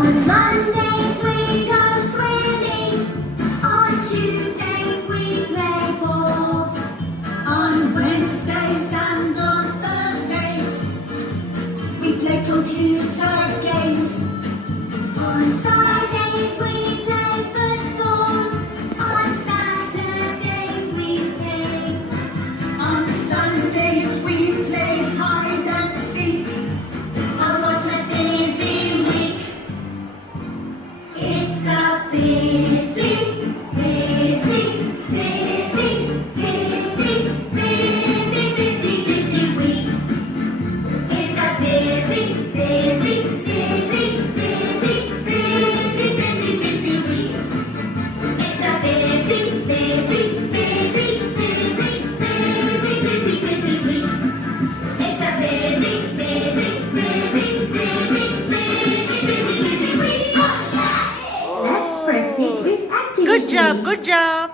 On Mondays we go swimming. On Tuesdays we play ball. On Wednesdays and on Thursdays, we play computer games. On Fridays we play football. On Saturdays we sing. On Sundays, we play hide and seek. Oh, what a busy week! It's a busy, busy, busy, busy, busy, busy, busy week. It's a busy, busy, busy, busy, busy, busy, busy week. It's a busy, busy, busy, busy, busy, busy, busy week. It's a busy, busy, busy, busy, busy, busy, busy week. Oh, yeah! Let's proceed with activities. Good job, good job.